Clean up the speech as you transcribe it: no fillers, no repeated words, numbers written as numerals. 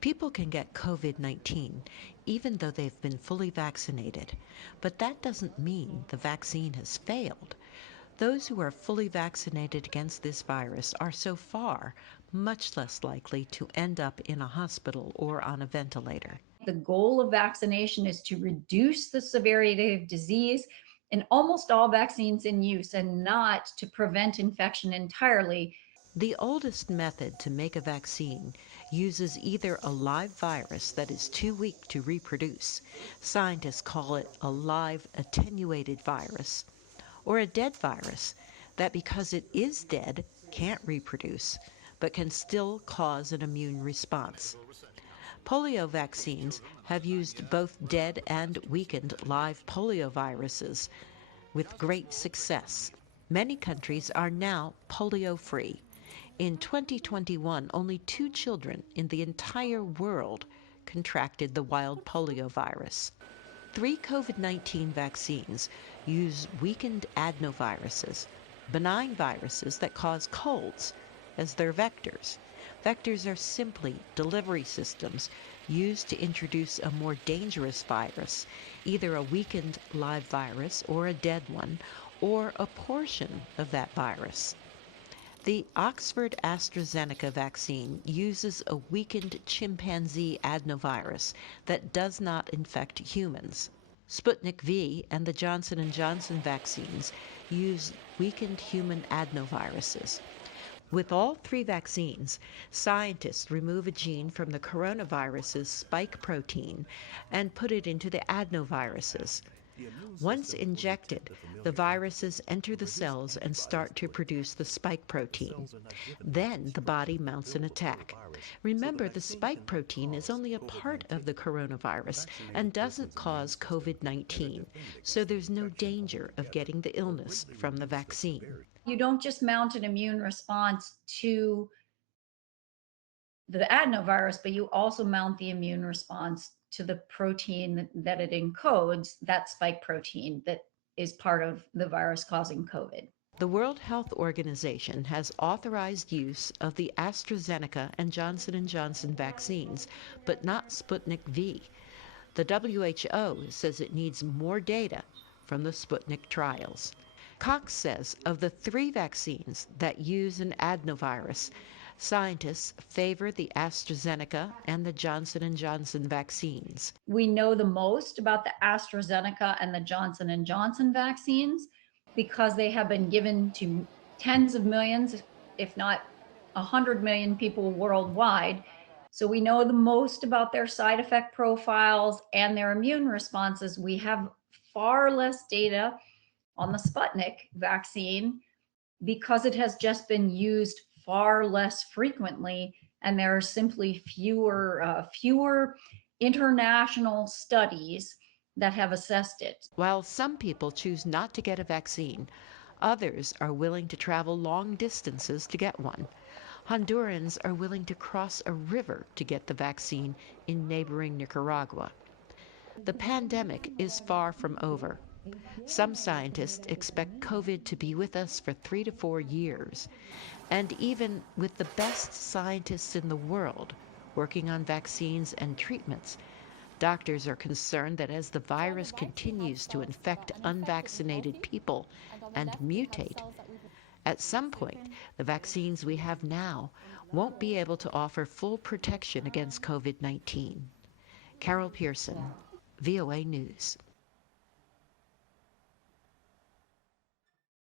People can get COVID-19 even though they've been fully vaccinated, but that doesn't mean the vaccine has failed. Those who are fully vaccinated against this virus are so far much less likely to end up in a hospital or on a ventilator. The goal of vaccination is to reduce the severity of disease in almost all vaccines in use and not to prevent infection entirely. The oldest method to make a vaccine uses either a live virus that is too weak to reproduce, scientists call it a live attenuated virus, or a dead virus that, because it is dead, can't reproduce, but can still cause an immune response. Polio vaccines have used both dead and weakened live polio viruses with great success. Many countries are now polio-free. In 2021, only 2 children in the entire world contracted the wild polio virus. 3 COVID-19 vaccines use weakened adenoviruses, benign viruses that cause colds, as their vectors. Vectors are simply delivery systems used to introduce a more dangerous virus, either a weakened live virus or a dead one, or a portion of that virus. The Oxford AstraZeneca vaccine uses a weakened chimpanzee adenovirus that does not infect humans. Sputnik V and the Johnson & Johnson vaccines use weakened human adenoviruses. With all 3 vaccines, scientists remove a gene from the coronavirus's spike protein and put it into the adenoviruses. Once injected, the viruses enter the cells and start to produce the spike protein. Then the body mounts an attack. Remember, the spike protein is only a part of the coronavirus and doesn't cause COVID-19, so there's no danger of getting the illness from the vaccine. You don't just mount an immune response to the adenovirus, but you also mount the immune response to the protein that it encodes, that spike protein that is part of the virus causing COVID. The World Health Organization has authorized use of the AstraZeneca and Johnson & Johnson vaccines, but not Sputnik V. The WHO says it needs more data from the Sputnik trials. Cox says of the 3 vaccines that use an adenovirus, scientists favor the AstraZeneca and the Johnson & Johnson vaccines. We know the most about the AstraZeneca and the Johnson & Johnson vaccines because they have been given to tens of millions, if not 100 million people worldwide. So we know the most about their side effect profiles and their immune responses. We have far less data on the Sputnik vaccine because it has just been used far less frequently, and there are simply fewer international studies that have assessed it. While some people choose not to get a vaccine, others are willing to travel long distances to get one. Hondurans are willing to cross a river to get the vaccine in neighboring Nicaragua. The pandemic is far from over. Some scientists expect COVID to be with us for 3 to 4 years. And even with the best scientists in the world working on vaccines and treatments, doctors are concerned that as the virus continues to infect unvaccinated people and mutate, at some point, the vaccines we have now won't be able to offer full protection against COVID-19. Carol Pearson, VOA News.